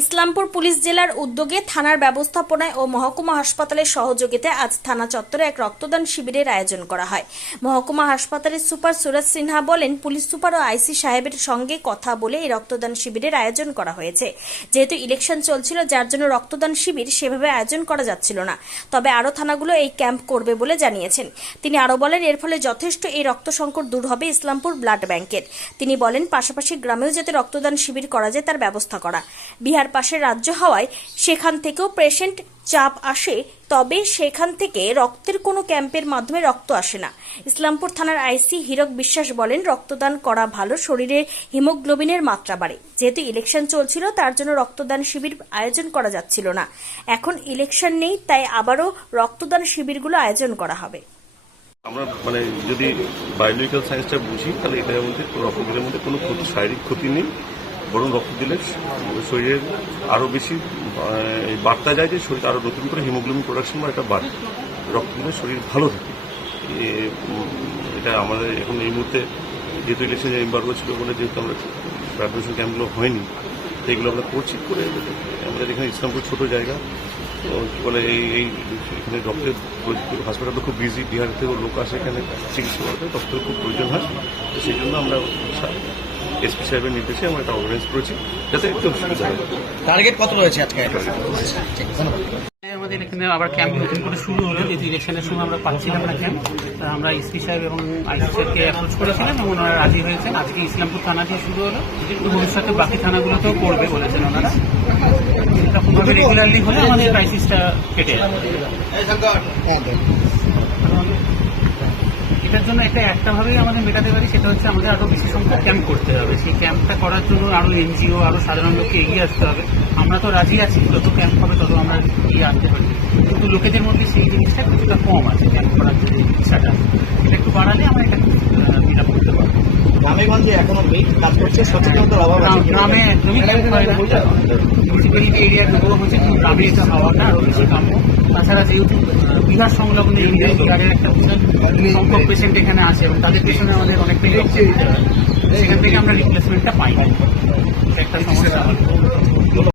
Islampur police জেলার উদ্যোগে থানার ব্যবস্থাপনায় ও মহকুমা হাসপাতালের সহযোগিতায় আজ থানা চত্বরে এক রক্তদান শিবিরের আয়োজন করা হয়। মহকুমা হাসপাতালের সুপার সুরজ সিনহা বলেন, পুলিশ সুপার ও আইসি সাহেবের সঙ্গে কথা বলে এই রক্তদান শিবিরের আয়োজন করা হয়েছে। যেহেতু ইলেকশন চলছিল, যার জন্য রক্তদান শিবির সেভাবে আয়োজন করা যাচ্ছিল না, তবে আরও থানাগুলো এই ক্যাম্প করবে বলে জানিয়েছেন। তিনি আরও বলেন, এর ফলে যথেষ্ট এই রক্ত সংকট দূর হবে ইসলামপুর ব্লাড ব্যাংকের। তিনি বলেন, পাশাপাশি গ্রামেও যাতে রক্তদান শিবির করা যায় তার ব্যবস্থা করা। বিহার পাশের রাজ্য হওয়ায় সেখান থেকেও পেশেন্ট চাপ আসে, তবে সেখান থেকে রক্তের কোনো ক্যাম্পের মাধ্যমে রক্ত আসে না। ইসলামপুর থানার আইসি হীরক বিশ্বাস বলেন, রক্তদান করা ভালো, শরীরে হিমোগ্লোবিনের মাত্রা বাড়ে। যেহেতু ইলেকশন চলছিল, তার জন্য রক্তদান শিবির আয়োজন করা যাচ্ছিল না। এখন ইলেকশন নেই, তাই আবারও রক্তদান শিবিরগুলো আয়োজন করা হবে। আমরা যদি বায়োলজিক্যাল সায়েন্সটা বুঝি, তাহলে এটার মধ্যে রক্তদানের মধ্যে কোনো শারীরিক ক্ষতি নেই, বরং রক্ত দিলে শরীরের আরও বেশি বার্তা যায় যে শরীর আরও নতুন করে হিমোগ্লোবিন প্রোডাকশন বা এটা বাড়ে। রক্ত দিলে শরীর ভালো থাকে। এটা আমাদের এখন এই মুহূর্তে যেহেতু ইলেকশন এম্বার্গো ছিল বলে, যেহেতু আমরা ব্লাড ডোনেশন ক্যাম্পগুলো হয়নি, সেইগুলো আমরা করছি করে আমাদের এখানে ইসলামপুর ছোটো জায়গা, তো কী বলে এই এখানে রক্তের হাসপাতালটা খুব বিজি, বিহার থেকেও লোক আসে এখানে চিকিৎসা করতে, রক্তের খুব প্রয়োজন হয়। তো সেই জন্য আমরা এসপি সাহেবের নির্দেশে আমরা এটা অর্গানাইজ করেছি যাতে একটু সুবিধা হয়। টার্গেট কত রয়েছে আজকে? আমাদের এখানে আবার ক্যাম্প নতুন করে শুরু হলো, যেহেতু ইলেকশনের সময় আমরা পাচ্ছিলাম না ক্যাম্প। আমরা এসপি সাহেব এবং আইসি সাহেবকে অ্যাপ্রোচ করেছিলাম এবং ওনারা রাজি হয়েছেন। আজকে ইসলামপুর থানা দিয়ে শুরু হলো, ভবিষ্যতে বাকি থানাগুলোতেও করবে বলেছেন ওনারা। এরকমভাবে রেগুলারলি হলে আমাদের ক্রাইসিসটা কেটে যাবে। এটার জন্য একটা ভাবেই আমাদের মেটাতে পারি, সেটা হচ্ছে আমাদের আরও বেশি সংখ্যক ক্যাম্প করতে হবে। সেই ক্যাম্পটা করার জন্য আরও এনজিও, আরও সাধারণ লোককে এগিয়ে আসতে হবে। আমরা তো রাজি আছি, যত ক্যাম্প হবে তত আমরা এগিয়ে আসতে পারি, কিন্তু লোকেদের মধ্যে সেই জিনিসটা কিছুটা কম আছে। ক্যাম্প করার যে ইচ্ছাটা, এটা একটু বাড়ালে আমরা এটা মিট আপ করতে পারবো। গ্রামেগঞ্জে এখনো মেইন কাজ করছে, সচেতনতার অভাব আছে। গ্রামে একদমই ক্যাম্প হয় না, মিউনিসিপ্যালিটি এরিয়া ডেভেলপ হচ্ছে, কিন্তু গ্রামে এটা হওয়াটা আরও বেশি কাম্য। তাছাড়া যেহেতু বিহার সংলগ্ন এরিয়ায় বিহারের একটা সংখ্যক পেশেন্ট এখানে আসে এবং তাদের পেছনে আমাদের অনেকটাই রক্ত দিতে হয়, সেখান থেকে আমরা রিপ্লেসমেন্টটা পাই না, একটা সমস্যা।